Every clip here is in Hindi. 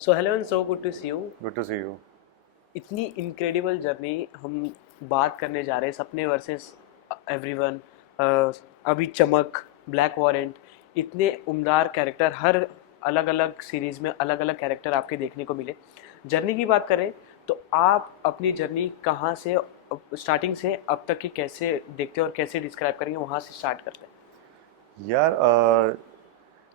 So hello and so good to see you. Good to see you. इतनी इनक्रेडिबल जर्नी हम बात करने जा रहे हैं, सपने वर्सेस एवरीवन। अभी चमक, ब्लैक वॉरेंट, इतने उम्दार कैरेक्टर, हर अलग अलग सीरीज़ में अलग अलग कैरेक्टर आपके देखने को मिले। जर्नी की बात करें तो आप अपनी जर्नी कहाँ से, स्टार्टिंग से अब तक की कैसे देखते हो और कैसे डिस्क्राइब करेंगे, वहाँ से स्टार्ट करते हैं। यार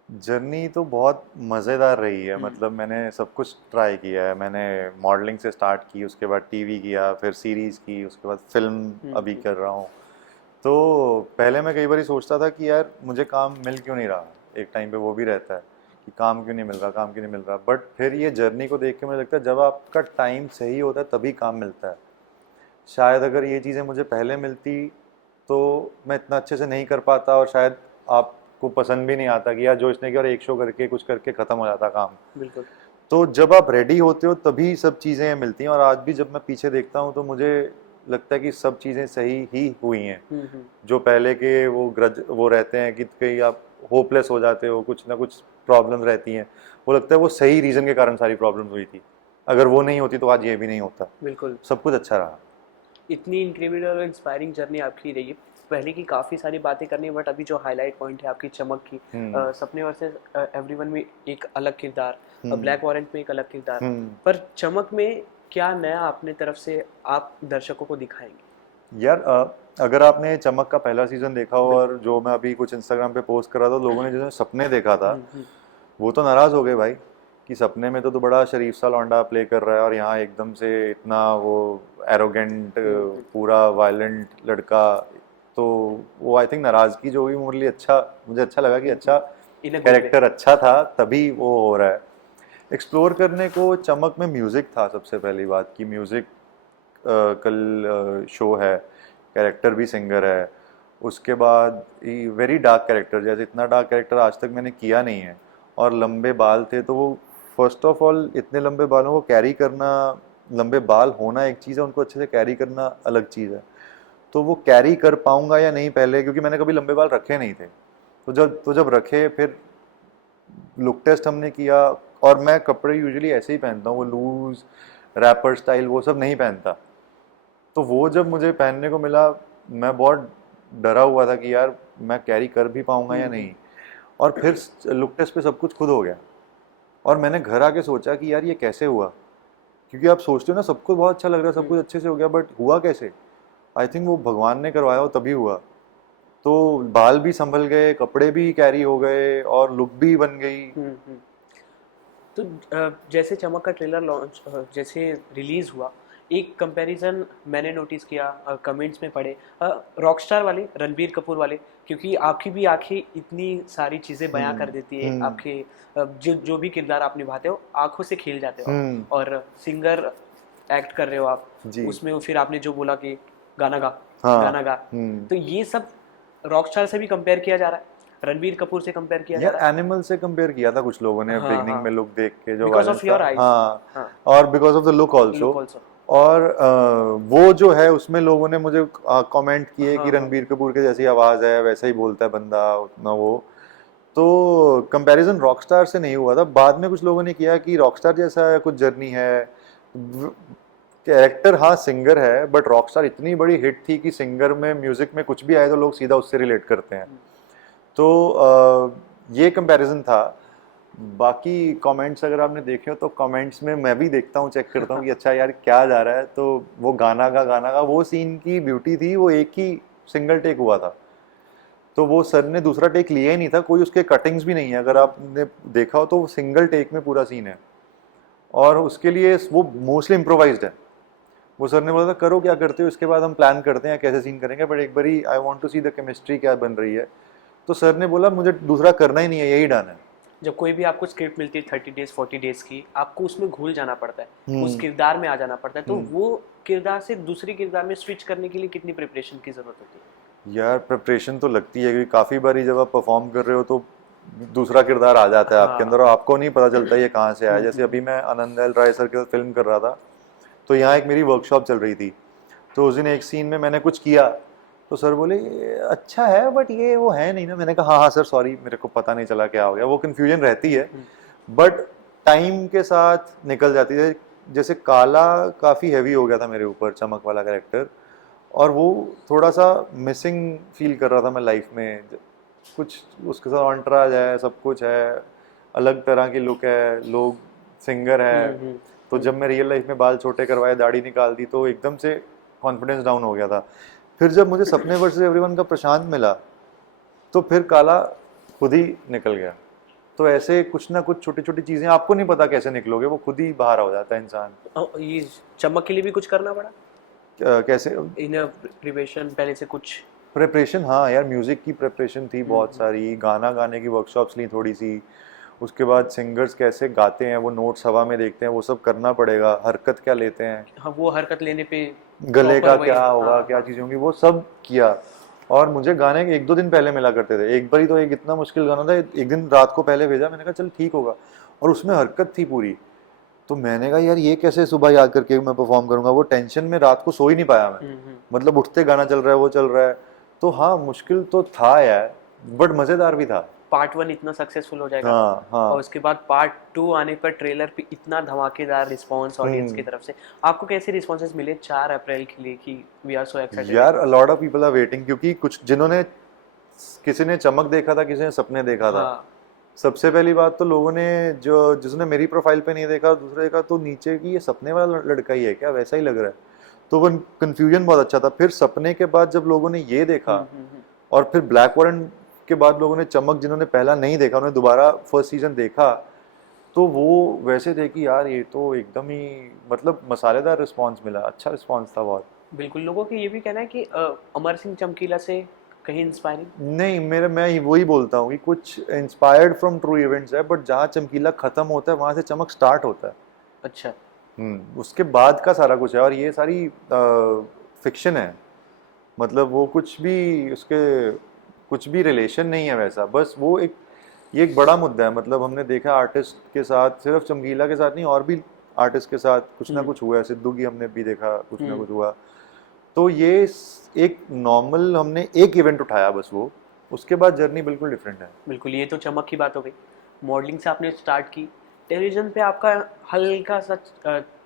जर्नी तो बहुत मज़ेदार रही है। हम्म। मतलब मैंने सब कुछ ट्राई किया है। मैंने मॉडलिंग से स्टार्ट की, उसके बाद टीवी किया, फिर सीरीज़ की, उसके बाद फिल्म अभी हम्म। कर रहा हूँ। तो पहले मैं कई बार सोचता था कि यार मुझे काम मिल क्यों नहीं रहा। एक टाइम पे वो भी रहता है कि काम क्यों नहीं मिल रहा, काम क्यों नहीं मिल रहा। बट फिर ये जर्नी को देख के मुझे लगता है जब आपका टाइम सही होता है तभी काम मिलता है। शायद अगर ये चीज़ें मुझे पहले मिलती तो मैं इतना अच्छे से नहीं कर पाता, और शायद आपको पसंद भी नहीं आता कि यार जो इसने किया और एक शो करके कुछ करके ख़त्म हो जाता काम। बिल्कुल। तो जब आप रेडी होते हो तभी सब चीज़ें मिलती हैं। और आज भी जब मैं पीछे देखता हूँ तो मुझे लगता है कि सब चीज़ें सही ही हुई हैं। हम्म। जो पहले के वो ग्रज वो रहते हैं कि कहीं आप होपलेस हो जाते हो, कुछ ना कुछ प्रॉब्लम रहती हैं, वो लगता है वो सही रीज़न के कारण सारी प्रॉब्लम हुई थी। अगर वो नहीं होती तो आज ये भी नहीं होता। बिल्कुल। सब कुछ अच्छा रहा। इतनी इंक्रेडिबल और इंस्पायरिंग जर्नी आपकी रही है। पहले की काफ़ी सारी बातें करनी है, बट अभी जो हाईलाइट पॉइंट है आपकी चमक की, हम्म। सपने वर्सेस एवरीवन में एक अलग किरदार, हम्म। ब्लैक वॉरेंट में एक अलग किरदार, हम्म। पर चमक में क्या नया अपने तरफ से आप दर्शकों को दिखाएंगे? यार अगर आपने चमक का पहला सीजन देखा हो, बिल्कुल। और जो मैं अभी कुछ इंस्टाग्राम पे पोस्ट कर रहा था, लोगों ने जो सपने देखा था हम्म। वो तो नाराज हो गए भाई। कि सपने में तो बड़ा शरीफ सा लौंडा प्ले कर रहा है और यहाँ एकदम से इतना वो एरोगेंट, हम्म। पूरा वायलेंट लड़का। तो वो आई थिंक नाराजगी जो हुई मुरली, अच्छा मुझे अच्छा लगा कि अच्छा इन अ गुड वे। कैरेक्टर अच्छा था तभी वो हो रहा है। एक्सप्लोर करने को चमक में म्यूज़िक था सबसे पहली बात। कि म्यूज़िक कल शो है, कैरेक्टर भी सिंगर है। उसके बाद वेरी डार्क कैरेक्टर, जैसे इतना डार्क कैरेक्टर आज तक मैंने किया नहीं है। और लंबे बाल थे तो वो, फर्स्ट ऑफ ऑल इतने लंबे बालों को कैरी करना, लंबे बाल होना एक चीज़ है, उनको अच्छे से कैरी करना अलग चीज़ है। तो वो कैरी कर पाऊंगा या नहीं पहले, क्योंकि मैंने कभी लंबे बाल रखे नहीं थे। तो जब रखे, फिर लुक टेस्ट हमने किया। और मैं कपड़े यूजुअली ऐसे ही पहनता हूँ, वो लूज रैपर स्टाइल वो सब नहीं पहनता। तो वो जब मुझे पहनने को मिला, मैं बहुत डरा हुआ था कि यार मैं कैरी कर भी पाऊंगा या हम्म। नहीं। और फिर लुक टेस्ट पे सब कुछ खुद हो गया। और मैंने घर आके सोचा कि यार ये कैसे हुआ। क्योंकि आप सोचते हो ना सब कुछ बहुत अच्छा लग रहा है, सब कुछ अच्छे से हो गया, बट हुआ कैसे। आई थिंक वो भगवान ने करवाया हो तभी हुआ। तो बाल भी संभल गए, कपड़े भी कैरी हो गए, और लुक भी बन गई। हम्म। तो जैसे चमक का ट्रेलर लॉन्च, जैसे रिलीज हुआ, एक कंपैरिजन मैंने नोटिस किया, कमेंट्स में पढ़े, रॉकस्टार वाले, रणबीर कपूर वाले, क्योंकि आपकी भी आंखें इतनी सारी चीज़ें बयां हम्म। कर देती है हम्म। आपके, जो जो भी किरदार आप निभाते हो आंखों से खेल जाते हो आप। हम्म। और सिंगर एक्ट कर रहे हो आप जी। उसमें, फिर आपने जो बोला कि गाना गा, हाँ। गाना गा, हम्म। तो ये सब रॉकस्टार से भी कंपेयर किया जा रहा है, रणबीर कपूर से कंपेयर किया जा यार रहा एनिमल से कंपेयर किया था कुछ लोगों ने है। हाँ बिगनिंग हाँ। में, लुक देख के जो बिकॉज वायलेंस ऑफ था। Your eyes. हाँ। हाँ। और because of the look also. Look also. और वो जो है उसमें लोगों ने मुझे कमेंट किए कि हाँ हाँ। रणबीर कपूर के जैसी आवाज़ है, वैसा ही बोलता है बंदा उतना वो। तो कंपैरिजन रॉकस्टार से नहीं हुआ था। बाद में कुछ लोगों ने किया कि रॉकस्टार जैसा है, कुछ जर्नी है। कैरेक्टर हाँ सिंगर है, बट रॉकस्टार इतनी बड़ी हिट थी कि सिंगर में म्यूजिक में कुछ भी आए तो लोग सीधा उससे रिलेट करते हैं। तो ये कंपैरिजन था। बाकी कमेंट्स अगर आपने देखे हो तो कमेंट्स में मैं भी देखता हूँ, चेक करता हूँ कि अच्छा यार क्या जा रहा है। तो वो गाना का वो सीन की ब्यूटी थी, वो एक ही सिंगल टेक हुआ था। तो वो सर ने दूसरा टेक लिया ही नहीं था, कोई उसके कटिंग्स भी नहीं है। अगर आपने देखा हो तो सिंगल टेक में पूरा सीन है। और उसके लिए वो मोस्टली इम्प्रोवाइज्ड है। वो सर ने बोला था करो क्या करते हो, इसके बाद हम प्लान करते हैं कैसे सीन करेंगे, बट एक बारी I want to see the chemistry क्या बन रही है। तो सर ने बोला मुझे दूसरा करना ही नहीं है, यही डन है। जब कोई भी आपको स्क्रिप्ट मिलती है 30 डेज 40 डेज की, आपको उसमें घुल जाना पड़ता है, उस हम्म। किरदार में आ जाना पड़ता है, तो हम्म। वो किरदार से दूसरी किरदार में स्विच करने के लिए कितनी प्रिपरेशन की ज़रूरत होती है? यार प्रिपरेशन तो लगती है, क्योंकि काफ़ी बारी जब आप परफॉर्म कर रहे हो तो दूसरा किरदार आ जाता है आपके अंदर, हाँ। और आपको नहीं पता चलता ये कहाँ से आया। जैसे अभी मैं आनंद एल राय सर के साथ फिल्म कर रहा था, तो यहाँ एक मेरी वर्कशॉप चल रही थी। तो उस दिन एक सीन में मैंने कुछ किया, तो सर बोले "ये अच्छा है बट ये वो है नहीं ना"। मैंने कहा हाँ हाँ सर सॉरी, मेरे को पता नहीं चला क्या हो गया। वो कन्फ्यूजन रहती है। बट टाइम के साथ निकल जाती है। जैसे काला काफ़ी हैवी हो गया था मेरे ऊपर, चमक वाला कैरेक्टर, और वो थोड़ा सा मिसिंग फील कर रहा था मैं लाइफ में। कुछ उसके साथ ऑन्टराज है, सब कुछ है, अलग तरह की लुक है, लोग सिंगर है। हम्म। तो जब मैं रियल लाइफ में बाल छोटे करवाए, दाढ़ी निकाल दी, तो एकदम से कॉन्फिडेंस डाउन हो गया था। फिर जब मुझे सपने वर्सेस एवरीवन का प्रशांत मिला, तो फिर काला खुद ही निकल गया। तो ऐसे कुछ ना कुछ छोटी छोटी चीजें, आपको नहीं पता कैसे निकलोगे, वो खुद ही बाहर हो जाता है इंसान। ये चमक के लिए भी कुछ करना पड़ा, कैसे इन प्रिपरेशन पहले से कुछ? प्रिपरेशन? हाँ यार, म्यूजिक की प्रिपरेशन थी बहुत हम्म। सारी, गाना गाने की वर्कशॉप्स ली थोड़ी सी। उसके बाद सिंगर्स कैसे गाते हैं, वो नोट्स हवा में देखते हैं, वो सब करना पड़ेगा। हरकत क्या लेते हैं, हाँ, वो हरकत लेने पे गले प्रॉपर का वही। क्या होगा, हाँ क्या हाँ। चीज़ें होंगी, वो सब किया। और मुझे गाने एक दो दिन पहले मिला करते थे। एक बारी तो एक इतना मुश्किल गाना था, एक दिन रात को पहले भेजा, मैंने कहा चल ठीक होगा, और उसमें हरकत थी पूरी। तो मैंने कहा यार ये कैसे सुबह याद करके मैं परफॉर्म करूंगा, वो टेंशन में रात को सो ही नहीं पाया मैं। हम्म। मतलब उठते गाना चल रहा है, वो चल रहा है। तो हाँ, मुश्किल तो था यार, बट मज़ेदार भी था। पार्ट वन इतना सक्सेसफुल हो जाएगा, हाँ और हाँ। उसके बाद पार्ट टू आने पर ट्रेलर पे इतना धमाकेदार रिस्पांस ऑडियंस की हम्म। तरफ से। आपको कैसे रिस्पांसेस मिले 4 अप्रैल के लिए कि वी आर सो एक्साइटेड? यार, a lot of people are waiting, क्योंकि कुछ जिन्होंने, किसी ने चमक देखा था, किसी ने सपने देखा था। हाँ। सबसे पहली बात तो लोगों ने, जो जिसने मेरी प्रोफाइल पे नहीं देखा, दूसरे देखा तो नीचे की ये सपने वाला लड़का ही है क्या, वैसा ही लग रहा है। तो वो कंफ्यूजन बहुत अच्छा था। फिर सपने के बाद जब लोगों ने ये देखा, हम्म। और फिर ब्लैक वॉरेंट के बाद लोगों ने चमक, जिन्होंने पहला नहीं देखा उन्होंने दोबारा फर्स्ट सीजन देखा, तो वो वैसे थे कि यार ये तो एकदम ही, मतलब मसालेदार रिस्पांस मिला, अच्छा रिस्पांस था बहुत। बिल्कुल, लोगों की ये भी कहना है कि अमर सिंह चमकीला से कहीं इंस्पायरिंग। नहीं, मेरे मैं वही बोलता हूँ कि कुछ इंस्पायर्ड फ्रॉम ट्रू इवेंट्स है, बट जहाँ चमकीला खत्म होता है वहां से चमक स्टार्ट होता है। अच्छा। उसके बाद का सारा कुछ है, और ये सारी फिक्शन है। मतलब वो कुछ भी उसके, कुछ भी रिलेशन नहीं है वैसा, बस वो एक, ये एक बड़ा मुद्दा है। मतलब हमने देखा आर्टिस्ट के साथ, सिर्फ चमकीला के साथ नहीं, और भी आर्टिस्ट के साथ कुछ ना हम्म कुछ हुआ है। सिद्धू की हमने भी देखा, कुछ ना हम्म। कुछ हुआ। तो ये एक नॉर्मल, हमने एक इवेंट उठाया बस, वो, उसके बाद जर्नी बिल्कुल डिफरेंट है। बिल्कुल, ये तो चमक की बात हो गई। मॉडलिंग से आपने स्टार्ट की, टेलीविजन पे आपका हल्का सा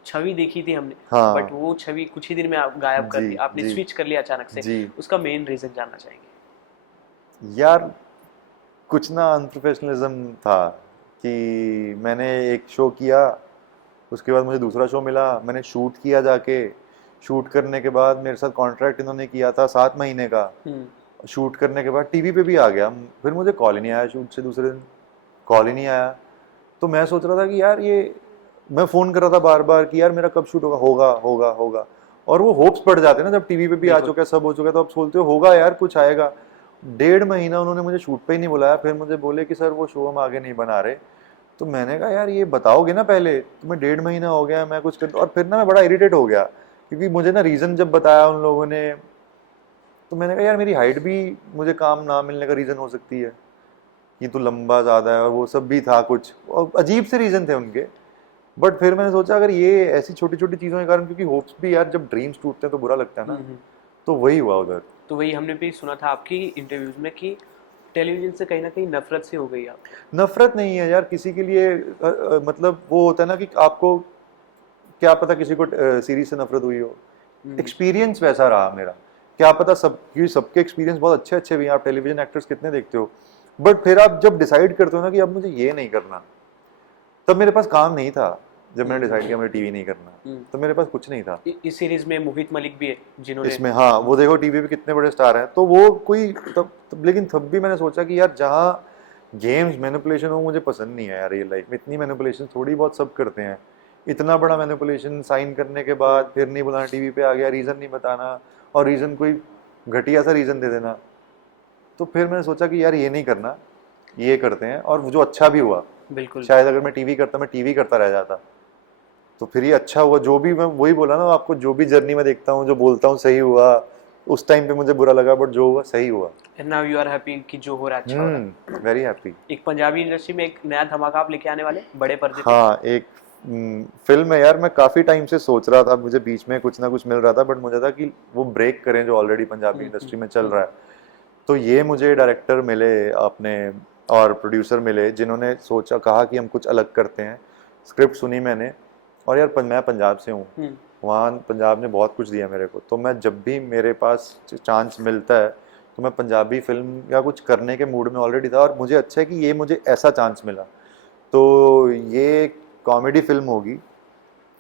छवि देखी थी हमने, बट हाँ वो छवि कुछ ही दिन में आप गायब कर जी दी, आपने जी स्विच कर लिया अचानक से। जी। उसका मेन रीजन जानना चाहेंगे? यार, कुछ ना अनप्रोफेशनलिज्म था कि मैंने एक शो किया, उसके बाद मुझे दूसरा शो मिला, मैंने शूट किया जाके। शूट करने के बाद मेरे साथ कॉन्ट्रैक्ट इन्होंने किया था 7 महीने का। हम्म। शूट करने के बाद टीवी पे भी आ गया, फिर मुझे कॉल ही नहीं आया, शूट से दूसरे दिन कॉल ही नहीं आया। तो मैं सोच रहा था कि यार ये, मैं फ़ोन कर रहा था बार बार कि यार मेरा कब शूट होगा, होगा होगा होगा। और वो होप्स बढ़ जाते हैं ना, जब टीवी पे भी आ बिल्कुल। चुका है, सब हो चुका है, तो आप सोचते हो होगा यार, कुछ आएगा। 1.5 महीना उन्होंने मुझे शूट पे ही नहीं बुलाया, फिर मुझे बोले कि सर वो शो हम आगे नहीं बना रहे। तो मैंने कहा यार ये बताओगे ना पहले, तुम्हें 1.5 महीना हो गया, मैं कुछ कर, और फिर ना मैं बड़ा इरिटेट हो गया, क्योंकि मुझे ना रीज़न जब बताया उन लोगों ने, तो मैंने कहा यार मेरी हाइट भी मुझे काम ना मिलने का रीज़न हो सकती है, कि तू लंबा ज़्यादा है, और वो सब भी था कुछ, और अजीब से रीज़न थे उनके। बट फिर मैंने सोचा अगर ये ऐसी छोटी छोटी चीज़ों के कारण, क्योंकि होप्स भी यार जब ड्रीम्स टूटते हैं तो बुरा लगता है ना, हम्म। तो वही हुआ उधर। तो वही हमने भी सुना था आपकी इंटरव्यूज में कि टेलीविजन से कहीं ना कहीं नफरत से हो गई आप। नफरत नहीं है यार किसी के लिए, मतलब वो होता है ना कि आपको क्या पता किसी को सीरीज से नफरत हुई हो। हम्म। एक्सपीरियंस वैसा रहा मेरा, क्या पता, सब, क्योंकि सबके एक्सपीरियंस बहुत अच्छे अच्छे भी हैं, आप टेलीविजन एक्टर्स कितने देखते हो। बट फिर आप जब डिसाइड करते हो ना कि अब मुझे ये नहीं करना, तब मेरे पास काम नहीं था। जब मैंने डिसाइड किया मुझे टीवी नहीं करना, हम्म। तो मेरे पास कुछ नहीं था। इस सीरीज में मोहित मलिक भी है जिन्होंने। इसमें हाँ, वो देखो टीवी पे कितने बड़े स्टार हैं, तो वो कोई तब लेकिन तब भी मैंने सोचा कि यार जहाँ गेम्स मैनिपुलेशन हो, मुझे पसंद नहीं है यार। रियल लाइफ में इतनी मैनिपुलेशन थोड़ी बहुत सब करते हैं, इतना बड़ा मैनिपुलेशन, साइन करने के बाद फिर नहीं बुलाना, टीवी पे आ गया, रीज़न नहीं बताना, और रीज़न कोई घटिया सा रीज़न दे देना। तो फिर मैंने सोचा कि यार ये नहीं करना, ये करते हैं, और जो अच्छा भी हुआ। बिल्कुल। शायद अगर मैं टीवी करता, मैं टीवी करता रह जाता, तो फिर ये अच्छा हुआ। जो भी, मैं वही बोला ना आपको, जो भी जर्नी में देखता हूँ, जो बोलता हूँ सही हुआ, उस टाइम पे मुझे बुरा लगा, बट जो हुआ सही हुआ। And now you are happy कि जो हो रहा है अच्छा हो रहा वेरी हैप्पी। है। एक पंजाबी इंडस्ट्री में एक नया धमाका आप लेके आने वाले बड़े पर्दे पे। हाँ, एक फिल्म है यार, मैं काफ़ी टाइम से सोच रहा था, मुझे बीच में कुछ ना कुछ मिल रहा था, बट मुझे था कि वो ब्रेक करें जो ऑलरेडी पंजाबी इंडस्ट्री में चल रहा है। तो ये मुझे डायरेक्टर मिले अपने, और प्रोड्यूसर मिले, जिन्होंने सोचा, कहा कि हम कुछ अलग करते हैं। स्क्रिप्ट सुनी मैंने, और यार मैं पंजाब से हूँ, हम्म, वहाँ पंजाब ने बहुत कुछ दिया मेरे को, तो मैं जब भी मेरे पास चांस मिलता है तो मैं पंजाबी फिल्म या कुछ करने के मूड में ऑलरेडी था, और मुझे अच्छा है कि ये मुझे ऐसा चांस मिला। तो ये कॉमेडी फिल्म होगी, तो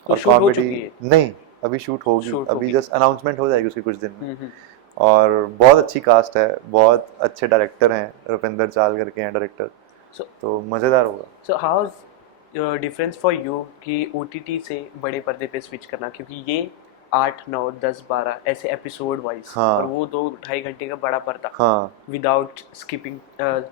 और शूट हो कॉमेडी चुकी है? नहीं, अभी शूट होगी, शूट अभी होगी। जस्ट अनाउंसमेंट हो जाएगी उसकी कुछ दिन में। हम्म। और बहुत अच्छी कास्ट है, बहुत अच्छे डायरेक्टर हैं, रुपिंदर चाल करके हैं डायरेक्टर, सो तो मज़ेदार होगा। So how difference for you कि ओटीटी से बड़े पर्दे पे स्विच करना, क्योंकि ये 8 9 10 12 ऐसे एपिसोड वाइज, और हाँ वो 2 2.5 घंटे का बड़ा पर्दा हाँ, without skipping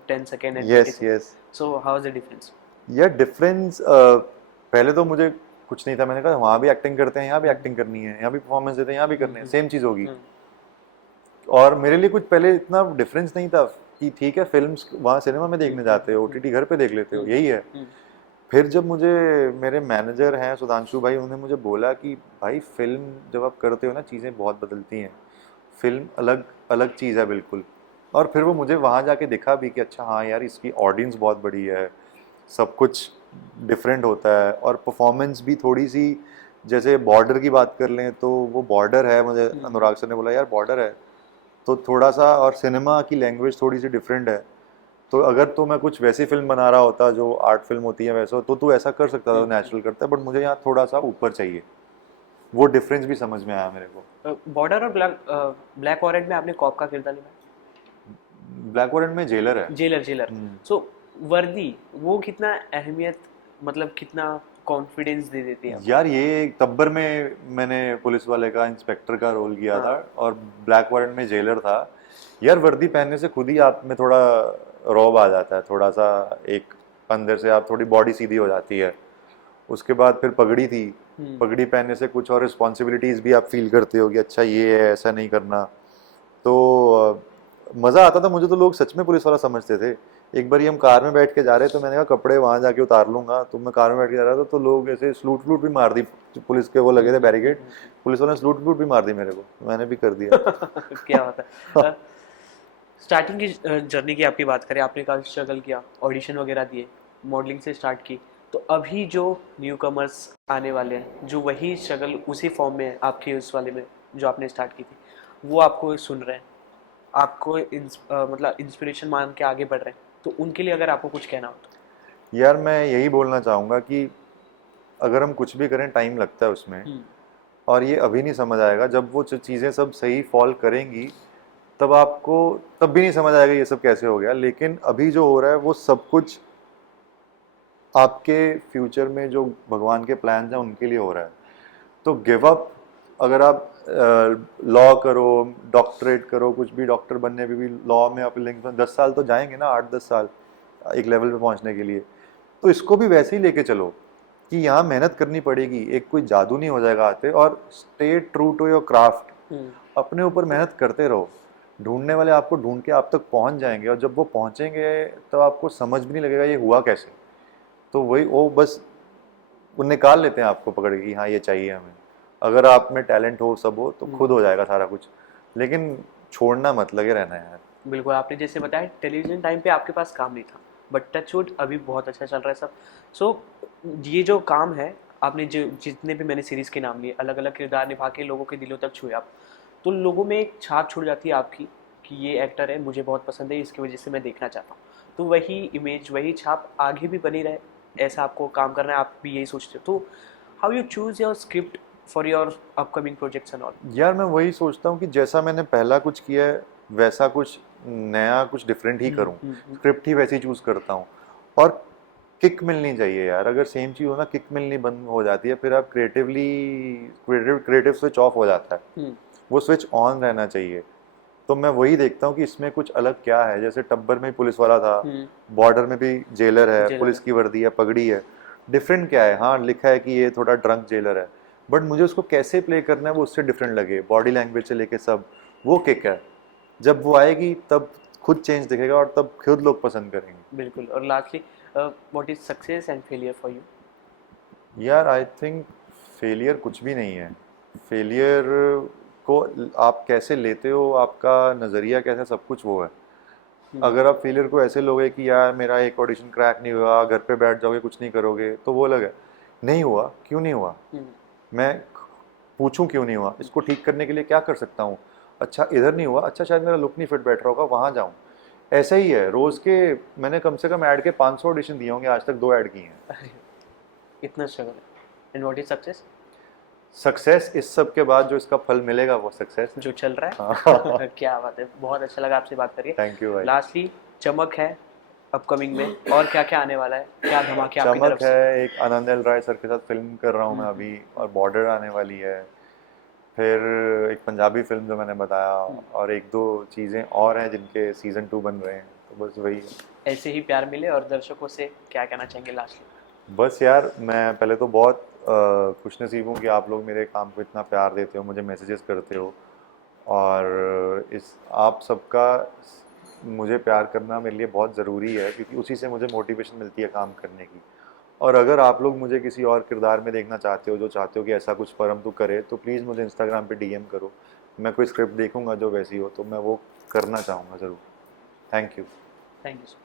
10 second and yes 20 second. Yes. So how is the difference? यह डिफरेंस, पहले तो मुझे कुछ नहीं था, मैंने कहा वहाँ भी एक्टिंग करते हैं, यहाँ भी एक्टिंग करनी है, यहाँ भी परफॉर्मेंस देते हैं, यहाँ भी करने हैं, सेम चीज़ होगी। और मेरे लिए कुछ पहले इतना डिफरेंस नहीं था कि ठीक है, फिल्म्स वहाँ सिनेमा में देखने जाते हो, ओटीटी घर पे देख लेते हो, यही है। फिर जब मुझे मेरे मैनेजर हैं सुधांशु भाई, उन्होंने मुझे बोला कि भाई फिल्म जब आप करते हो ना, चीज़ें बहुत बदलती हैं, फिल्म अलग अलग चीज़ है बिल्कुल। और फिर वो मुझे वहाँ जाके दिखा भी कि अच्छा हाँ यार, इसकी ऑडियंस बहुत बड़ी है, सब कुछ डिफरेंट होता है, और परफॉर्मेंस भी थोड़ी सी, जैसे बॉर्डर की बात कर लें तो वो बॉर्डर है, मुझे अनुराग सर ने बोला यार बॉर्डर है, तो थोड़ा सा, और सिनेमा की लैंग्वेज थोड़ी सी डिफरेंट है। तो अगर तो मैं कुछ वैसी फिल्म बना रहा होता जो आर्ट फिल्म होती है वैसा, तो तू ऐसा कर सकता था, नेचुरल करता है, बट मुझे यहाँ थोड़ा सा ऊपर चाहिए। वो डिफरेंस भी समझ में आया मेरे को। बॉर्डर और ब्लैक वॉरेंट में आपने कॉप का किरदार निभाया? ब्लैक वॉरेंट में जेलर है। Jailer, jailer. हम्म। सो वर्दी वो कितना अहमियत, मतलब कितना कॉन्फिडेंस दे देती है आपको? यार ये तब्बर में मैंने पुलिस वाले का, इंस्पेक्टर का रोल किया था, हाँ। और ब्लैक वॉरेंट में जेलर था। यार वर्दी पहनने से खुद ही आप में थोड़ा रौब आ जाता है, थोड़ा सा, एक अंदर से आप थोड़ी बॉडी सीधी हो जाती है। उसके बाद फिर पगड़ी थी, पगड़ी पहनने से कुछ और रिस्पॉन्सिबिलिटीज़ भी आप फील करते हो कि अच्छा ये है, ऐसा नहीं करना। तो मज़ा आता था मुझे, तो लोग सच में पुलिस वाला समझते थे। एक बार हम कार में बैठ के जा रहे, तो मैंने कहा कपड़े वहाँ जाके उतार लूंगा, तो मैं कार में बैठ के जा रहा था, तो लोग ऐसे स्लूट फ्लूट भी मार दी, पुलिस के वो लगे थे बैरिकेड, पुलिस वाले ने स्लूट फ्लूट भी मार दी मेरे को, मैंने भी कर दिया। क्या होता है? स्टार्टिंग की जर्नी की आपकी बात करें, आपने काफ़ी स्ट्रगल किया, ऑडिशन वगैरह दिए, मॉडलिंग से स्टार्ट की, तो अभी जो न्यू कमर्स आने वाले हैं, जो वही स्ट्रगल उसी फॉर्म में है आपके उस वाले में जो आपने स्टार्ट की थी, वो आपको सुन रहे हैं, आपको मतलब इंस्पिरेशन मान के आगे बढ़ रहे हैं, तो उनके लिए अगर आपको कुछ कहना हो तो? यार मैं यही बोलना चाहूँगा कि अगर हम कुछ भी करें, टाइम लगता है उसमें, और ये अभी नहीं समझ आएगा, जब वो चीज़ें सब सही फॉल करेंगी तब आपको, तब भी नहीं समझ आएगा ये सब कैसे हो गया। लेकिन अभी जो हो रहा है वो सब कुछ आपके फ्यूचर में जो भगवान के प्लान्स हैं उनके लिए हो रहा है। तो गिव अप, अगर आप लॉ करो, डॉक्टरेट करो, कुछ भी डॉक्टर बनने पे भी लॉ में आप लिंक 10 साल तो जाएंगे ना, 8 10 साल एक लेवल पे पहुंचने के लिए। तो इसको भी वैसे ही लेके चलो कि यहाँ मेहनत करनी पड़ेगी, एक कोई जादू नहीं हो जाएगा आते, और stay true to your craft, अपने ऊपर मेहनत करते रहो। ढूंढने वाले आपको ढूंढ के आप तक पहुंच जाएंगे, और जब वो पहुंचेंगे तो आपको समझ भी नहीं लगेगा ये हुआ कैसे। तो वही वो बस वो निकाल लेते हैं आपको पकड़ के कि हाँ ये चाहिए हमें। अगर आप में टैलेंट हो, सब हो, तो खुद हो जाएगा सारा कुछ। लेकिन छोड़ना मत, लगे रहना है यार। बिल्कुल, आपने जैसे बताया टेलीविजन टाइम पे आपके पास काम नहीं था, बट टचवुड अभी बहुत अच्छा चल रहा है सब। सो ये जो काम है, आपने जो जितने भी मैंने सीरीज़ के नाम लिए, अलग अलग किरदार निभा के लोगों के दिलों तक छुए आप, तो लोगों में एक छाप छुड़ जाती है आपकी कि ये एक्टर है, मुझे बहुत पसंद है, इसकी वजह से मैं देखना चाहता हूँ। तो वही इमेज, वही छाप आगे भी बनी रहे, ऐसा आपको काम करना है, आप भी यही सोचते हो। तो how you choose your script for your upcoming projects and all? यार मैं वही सोचता हूँ कि जैसा मैंने पहला कुछ किया है, वैसा कुछ नया, कुछ डिफरेंट ही करूँ, स्क्रिप्ट ही वैसी चूज़ करता हूँ। और किक मिलनी चाहिए यार, अगर सेम चीज़ हो ना, किक मिलनी बंद हो जाती है, फिर आप क्रिएटिव स्विच ऑफ हो जाता है, वो स्विच ऑन रहना चाहिए। तो मैं वही देखता हूँ कि इसमें कुछ अलग क्या है। जैसे टब्बर में पुलिस वाला था, बॉर्डर में भी जेलर है, जेलर पुलिस है। की वर्दी है, पगड़ी है, डिफरेंट क्या है? हाँ लिखा है कि ये थोड़ा ड्रंक जेलर है, बट मुझे उसको कैसे प्ले करना है वो उससे डिफरेंट लगे, बॉडी लैंग्वेज से लेके सब, वो किक है। जब वो आएगी तब खुद चेंज दिखेगा, और तब खुद लोग पसंद करेंगे। बिल्कुल। और lastly, what is success and failure for you? यार आई थिंक फेलियर कुछ भी नहीं है। फेलियर को आप कैसे लेते हो, आपका नज़रिया कैसा, सब कुछ वो है। अगर आप फेलियर को ऐसे लोगे कि यार मेरा एक ऑडिशन क्रैक नहीं हुआ, घर पे बैठ जाओगे, कुछ नहीं करोगे, तो वो अलग है। नहीं हुआ, क्यों नहीं हुआ, मैं पूछूं क्यों नहीं हुआ, इसको ठीक करने के लिए क्या कर सकता हूँ, अच्छा इधर नहीं हुआ, अच्छा शायद मेरा लुक नहीं फिट बैठ रहा होगा, वहाँ जाऊँ। ऐसा ही है रोज़ के, मैंने कम से कम ऐड के 500 ऑडिशन दिए होंगे, आज तक 2 ऐड किए हैं। इतना struggle. And what is success? Success इस सब के बाद जो इसका फल मिलेगा वो सक्सेस जो चल रहा है। है। क्या बात है, बहुत अच्छा लगा आपसे बात करके। थैंक यू भाई। लास्टली, चमक है अपकमिंग में, और क्या क्या आने वाला है, क्या धमाके आपकी चमक तरफ है, से? एक आनंद एल राय सर के साथ फिल्म कर रहा हूँ मैं अभी, और बॉर्डर आने वाली है, फिर एक पंजाबी फिल्म जो मैंने बताया, और एक दो चीज़ें और हैं जिनके सीज़न 2 बन रहे हैं, तो बस वही है। ऐसे ही प्यार मिले, और दर्शकों से क्या कहना चाहेंगे लास्टली? बस यार, मैं पहले तो बहुत खुशनसीब हूँ कि आप लोग मेरे काम को इतना प्यार देते हो, मुझे मैसेजेस करते हो, और इस आप सबका मुझे प्यार करना मेरे लिए बहुत ज़रूरी है, क्योंकि उसी से मुझे मोटिवेशन मिलती है काम करने की। और अगर आप लोग मुझे किसी और किरदार में देखना चाहते हो, जो चाहते हो कि ऐसा कुछ परम तू करे, तो प्लीज़ मुझे इंस्टाग्राम पे डीएम करो, मैं कोई स्क्रिप्ट देखूंगा जो वैसी हो तो मैं वो करना चाहूँगा ज़रूर। Thank you. Thank you so